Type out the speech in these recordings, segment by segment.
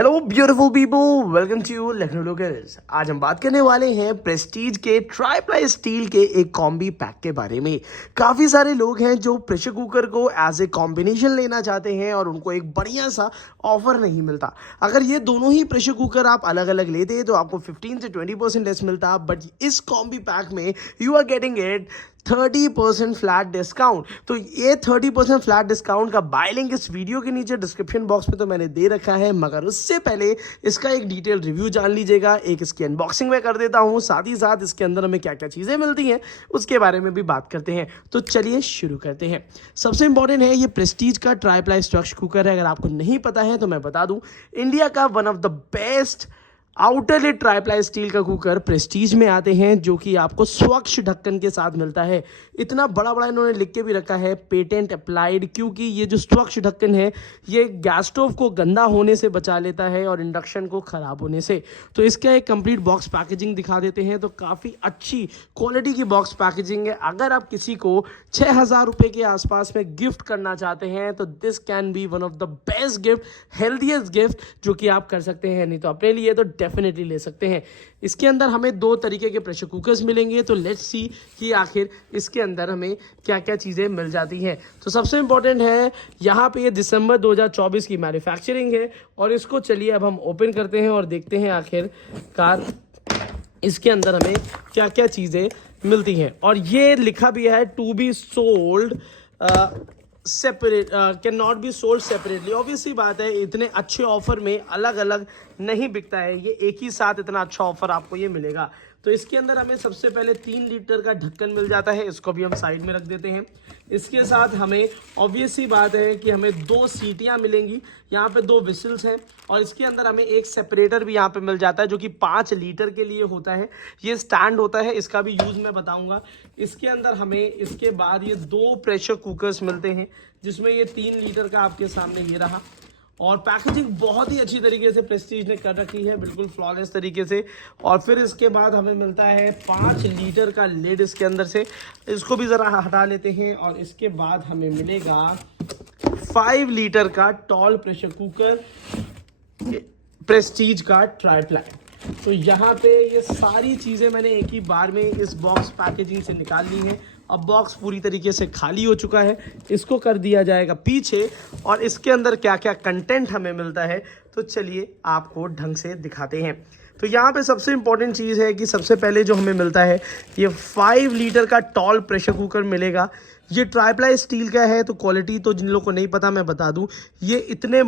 Hello beautiful people, welcome to Lucknow locals. आज हम बात करने वाले हैं प्रेस्टीज के ट्राई-प्लाई स्टील के एक कॉम्बी पैक के बारे में। काफ़ी सारे लोग हैं जो प्रेशर कुकर को एज ए कॉम्बिनेशन लेना चाहते हैं और उनको एक बढ़िया सा ऑफर नहीं मिलता। अगर ये दोनों ही प्रेशर कुकर आप अलग अलग लेते हैं तो आपको 15 से 20% लेस मिलता, बट इस कॉम्बी पैक में you are getting it 30% flat discount. तो ये 30% फ्लैट डिस्काउंट का बाय लिंक इस वीडियो के नीचे डिस्क्रिप्शन बॉक्स में तो मैंने दे रखा है, मगर उससे पहले इसका एक डिटेल रिव्यू जान लीजिएगा। एक इसकी अनबॉक्सिंग में कर देता हूँ, साथ ही साथ इसके अंदर हमें क्या क्या चीज़ें मिलती हैं उसके बारे में भी बात करते हैं। तो चलिए शुरू करते हैं। सबसे इंपॉर्टेंट है, ये प्रेस्टीज का ट्राई-प्लाई स्ट्रक्चर कुकर है। अगर आपको नहीं पता है तो मैं बता दूं, इंडिया का one of the best outer lid tri ply steel का कुकर प्रेस्टीज में आते हैं, जो कि आपको स्वच्छ ढक्कन के साथ मिलता है। इतना बड़ा बड़ा इन्होंने लिख के भी रखा है, पेटेंट अप्लाइड, क्योंकि ये जो स्वच्छ ढक्कन है ये गैस स्टोव को गंदा होने से बचा लेता है और इंडक्शन को खराब होने से। तो इसका एक कंप्लीट बॉक्स पैकेजिंग दिखा देते हैं, तो काफ़ी अच्छी क्वालिटी की बॉक्स पैकेजिंग है। अगर आप किसी को 6,000 रुपये के आसपास में गिफ्ट करना चाहते हैं तो this can be one of the best gift, healthiest gift जो कि आप कर सकते हैं। नहीं तो अपने लिए तो डेफिनेटली ले सकते हैं। इसके अंदर हमें दो तरीके के प्रेशर कुकर्स मिलेंगे, तो लेट्स सी कि आखिर इसके अंदर हमें क्या क्या चीज़ें मिल जाती हैं। तो सबसे इंपॉर्टेंट है, यहाँ पे ये दिसंबर 2024 की मैन्युफैक्चरिंग है और इसको चलिए अब हम ओपन करते हैं और देखते हैं आखिरकार इसके अंदर हमें क्या क्या चीज़ें मिलती हैं। और ये लिखा भी है to be sold separate, can not be sold separately. Obviously बात है, इतने अच्छे ऑफर में अलग अलग नहीं बिकता है, ये एक ही साथ इतना अच्छा ऑफर आपको ये मिलेगा। तो इसके अंदर हमें सबसे पहले 3 लीटर का ढक्कन मिल जाता है, इसको भी हम साइड में रख देते हैं। इसके साथ हमें ऑब्वियसली बात है कि हमें 2 सीटियां मिलेंगी, यहाँ पे 2 विसल्स हैं, और इसके अंदर हमें एक सेपरेटर भी यहाँ पे मिल जाता है जो कि 5 लीटर के लिए होता है। ये स्टैंड होता है, इसका भी यूज़ मैं बताऊंगा। इसके अंदर हमें इसके बाद ये 2 प्रेशर कुकर्स मिलते हैं, जिसमें ये 3 लीटर का आपके सामने ये रहा। और पैकेजिंग बहुत ही अच्छी तरीके से प्रेस्टीज ने कर रखी है, बिल्कुल फ्लॉलेस तरीके से। और फिर इसके बाद हमें मिलता है 5 लीटर का लिड इसके अंदर से, इसको भी ज़रा हटा लेते हैं। और इसके बाद हमें मिलेगा 5 लीटर का टॉल प्रेशर कुकर प्रेस्टीज का ट्राई-प्लाई। तो यहाँ पे ये सारी चीज़ें मैंने एक ही बार में इस बॉक्स पैकेजिंग से निकाल ली हैं। अब बॉक्स पूरी तरीके से खाली हो चुका है, इसको कर दिया जाएगा पीछे। और इसके अंदर क्या क्या कंटेंट हमें मिलता है तो चलिए आपको ढंग से दिखाते हैं। तो यहाँ पे सबसे इंपॉर्टेंट चीज़ है कि सबसे पहले जो हमें मिलता है, ये 5 लीटर का टॉल प्रेशर कुकर मिलेगा। ये ट्राई-प्लाई स्टील का है, तो क्वालिटी तो जिन लोगों को नहीं पता मैं बता दूं, ये इतनी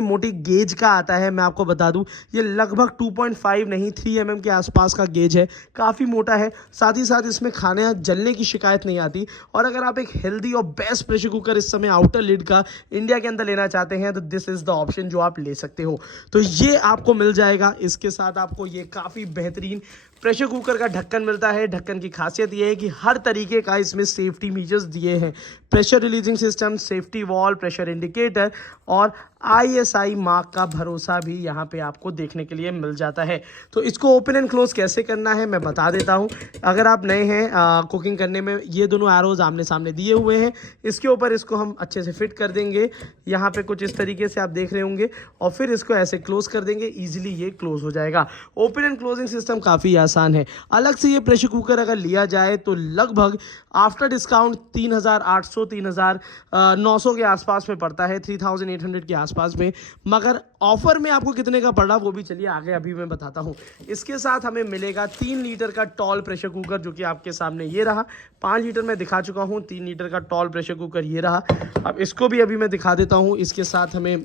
मोटी गेज का आता है। मैं आपको बता दूं, ये लगभग 2.5 नहीं 3 mm के आसपास का गेज है, काफ़ी मोटा है। साथ ही साथ इसमें खाने जलने की शिकायत नहीं आती। और अगर आप एक हेल्दी और बेस्ट प्रेशर कुकर इस समय आउटर लिड का इंडिया के अंदर लेना चाहते हैं तो दिस इज़ द ऑप्शन जो आप ले सकते हो। तो ये आपको मिल जाएगा। इसके साथ आपको ये काफ़ी बेहतरीन प्रेशर कुकर का ढक्कन मिलता है। ढक्कन की खासियत ये है कि हर तरीके का इसमें सेफ्टी मेजर्स दिए हैं, pressure releasing system, safety wall, pressure indicator और ISI मार्क का भरोसा भी यहाँ पे आपको देखने के लिए मिल जाता है। तो इसको ओपन एंड क्लोज कैसे करना है मैं बता देता हूँ। अगर आप नए हैं कुकिंग करने में, ये दोनों एरोज आमने सामने दिए हुए हैं, इसके ऊपर इसको हम अच्छे से फिट कर देंगे। यहाँ पे कुछ इस तरीके से आप देख रहे होंगे, और फिर इसको ऐसे क्लोज कर देंगे, ईजिली ये क्लोज हो जाएगा। ओपन एंड क्लोजिंग सिस्टम काफ़ी आसान है। अलग से ये प्रेशर कुकर अगर लिया जाए तो लगभग आफ्टर डिस्काउंट 3,800 3,900 के आसपास में पड़ता है, 3,800 के आसपास में। मगर ऑफर में आपको कितने का पड़ा वो भी चलिए आगे अभी मैं बताता हूँ। इसके साथ हमें मिलेगा 3 लीटर का टॉल प्रेशर कुकर, जो कि आपके सामने ये रहा। 5 लीटर में दिखा चुका हूँ, 3 लीटर का टॉल प्रेशर कुकर ये रहा। अब इसको भी अभी मैं दिखा देता हूँ। इसके साथ हमें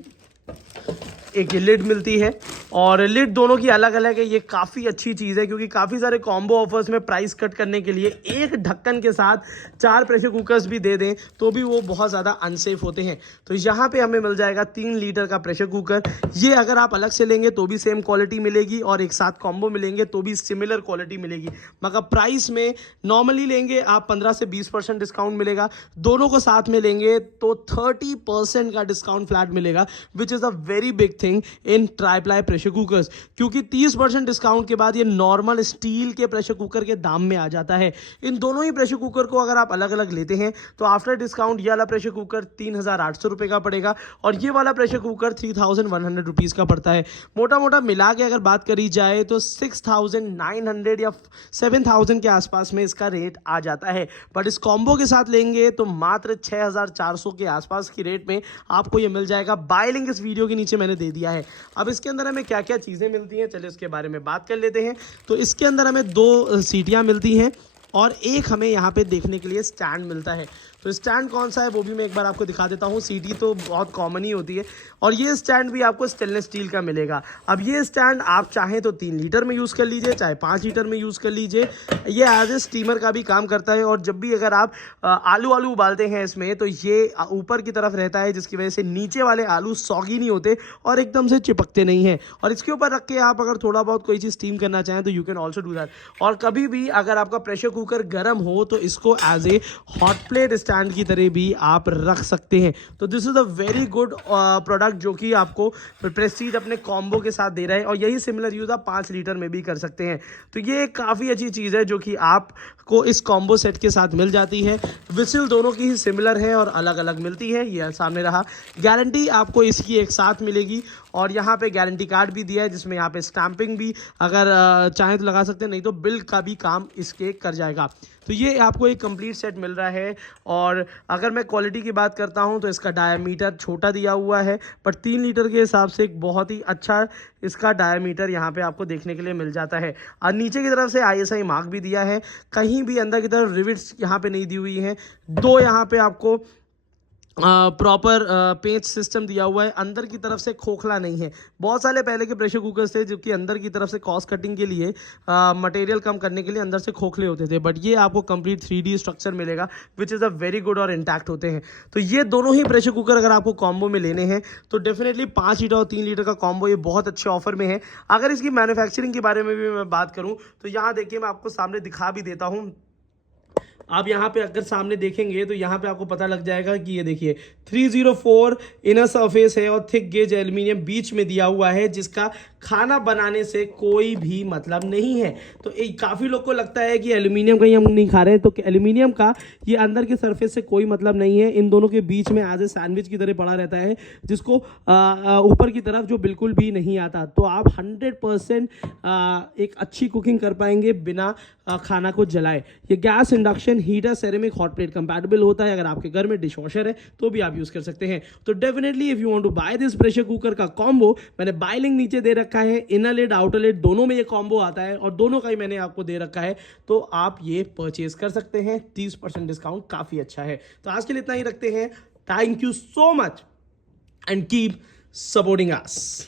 एक लिड मिलती है, और लिड दोनों की अलग अलग है। ये काफ़ी अच्छी चीज़ है, क्योंकि काफ़ी सारे कॉम्बो ऑफर्स में प्राइस कट करने के लिए एक ढक्कन के साथ 4 प्रेशर कुकर्स भी दे दें तो भी वो बहुत ज़्यादा अनसेफ होते हैं। तो यहाँ पे हमें मिल जाएगा 3 लीटर का प्रेशर कुकर। ये अगर आप अलग से लेंगे तो भी सेम क्वालिटी मिलेगी, और एक साथ कॉम्बो मिलेंगे तो भी सिमिलर क्वालिटी मिलेगी। मगर प्राइस में नॉर्मली लेंगे आप 15 से 20% डिस्काउंट मिलेगा, दोनों को साथ में लेंगे तो 30% का डिस्काउंट फ्लैट मिलेगा, which is a very big thing in try-ply pressure pressure cookers, क्योंकि 30% डिस्काउंट के बाद ये नॉर्मल स्टील के प्रेशर कुकर के दाम में आ जाता है। इन दोनों ही प्रेशर कुकर को अगर आप अलग अलग लेते हैं तो आफ्टर डिस्काउंट ये वाला प्रेशर कुकर 3800 रुपये का पड़ेगा और ये वाला प्रेशर कुकर 3100 रुपीज़ का पड़ता है। मोटा मोटा मिला के अगर बात करी जाए तो 6900 या 7000 के आसपास में इसका रेट आ जाता है। बट इस कॉम्बो के साथ लेंगे तो मात्र 6400 के आसपास की रेट में आपको ये मिल जाएगा। बाय लिंक इस वीडियो के नीचे मैंने दे दिया है। अब इसके अंदर हमें क्या क्या चीज़ें मिलती हैं, चलिए उसके बारे में बात कर लेते हैं। तो इसके अंदर हमें 2 सीटियाँ मिलती हैं और एक हमें यहाँ पे देखने के लिए स्टैंड मिलता है। तो स्टैंड कौन सा है वो भी मैं एक बार आपको दिखा देता हूँ। सीटी तो बहुत कॉमन ही होती है और ये स्टैंड भी आपको स्टेनलेस स्टील का मिलेगा। अब ये स्टैंड आप चाहें तो 3 लीटर में यूज़ कर लीजिए, चाहे 5 लीटर में यूज़ कर लीजिए। ये एज ए स्टीमर का भी काम करता है और जब भी अगर आप आलू उबालते हैं इसमें तो ये ऊपर की तरफ रहता है, जिसकी वजह से नीचे वाले आलू सॉगी नहीं होते और एकदम से चिपकते नहीं हैं। और इसके ऊपर रख के आप अगर थोड़ा बहुत कोई चीज़ स्टीम करना चाहें तो you can also do that. और कभी भी अगर आपका प्रेशर कुकर गर्म हो तो इसको as a hot plate stand की तरह भी आप रख सकते हैं। तो this is a very good product जो कि आपको प्रेस्टीज अपने कॉम्बो के साथ दे रहा है और यही सिमिलर यूज़ आप 5 लीटर में भी कर सकते हैं। तो ये काफ़ी अच्छी चीज़ है जो कि आपको इस कॉम्बो सेट के साथ मिल जाती है। विसिल दोनों की ही सिमिलर है और अलग अलग मिलती है। ये सामने रहा। गारंटी आपको इसकी एक साथ मिलेगी और यहाँ पे गारंटी कार्ड भी दिया है जिसमें यहाँ पे स्टैंपिंग भी अगर चाहें तो लगा सकते हैं, नहीं तो बिल का भी काम इसके कर जाएगा। तो ये आपको एक कंप्लीट सेट मिल रहा है। और अगर मैं क्वालिटी की बात करता हूँ तो इसका डायामीटर छोटा दिया हुआ है, पर 3 लीटर के हिसाब से एक बहुत ही अच्छा इसका डायामीटर यहाँ पे आपको देखने के लिए मिल जाता है। और नीचे की तरफ से ISI मार्क भी दिया है, कहीं भी अंदर की तरफ रिविट्स यहाँ पे नहीं दी हुई हैं। 2 यहाँ पे आपको प्रॉपर पेंच सिस्टम दिया हुआ है, अंदर की तरफ से खोखला नहीं है। बहुत सारे पहले के प्रेशर कुकर्स थे जो कि अंदर की तरफ से कॉस्ट कटिंग के लिए मटेरियल कम करने के लिए अंदर से खोखले होते थे, बट ये आपको कंप्लीट 3D स्ट्रक्चर मिलेगा which is a very good और इंटैक्ट होते हैं। तो ये दोनों ही प्रेशर कुकर अगर आपको कॉम्बो में लेने हैं तो डेफिनेटली 5 लीटर और 3 लीटर का कॉम्बो ये बहुत अच्छे ऑफर में है। अगर इसकी मैन्युफैक्चरिंग के बारे में भी मैं बात करूँ तो यहाँ देखिए मैं आपको सामने दिखा भी देता हूँ। आप यहाँ पे अगर सामने देखेंगे तो यहाँ पे आपको पता लग जाएगा कि ये देखिए 304 इनर सरफेस है और थिक गेज एल्यूमिनियम बीच में दिया हुआ है, जिसका खाना बनाने से कोई भी मतलब नहीं है। तो काफ़ी लोग को लगता है कि एल्यूमिनियम का ही हम नहीं खा रहे हैं, तो एल्यूमिनियम का ये अंदर के सरफेस से कोई मतलब नहीं है। इन दोनों के बीच में एज ए सैंडविच की तरह पड़ा रहता है, जिसको ऊपर की तरफ जो बिल्कुल भी नहीं आता। तो आप 100% एक अच्छी कुकिंग कर पाएंगे बिना खाना को जलाए। ये gas, induction, heater, ceramic, hot plate compatible होता है। अगर आपके घर में डिश वॉशर है तो भी आप यूज़ कर सकते हैं। तो definitely if you want to buy this pressure cooker का कॉम्बो, मैंने बाय लिंक नीचे दे रखा है। इनर लिड, आउटर लिड दोनों में ये कॉम्बो आता है और दोनों का ही मैंने आपको दे रखा है, तो आप ये परचेज कर सकते हैं। 30% डिस्काउंट काफ़ी अच्छा है। तो आज के लिए इतना ही रखते हैं। Thank you so much and keep supporting us.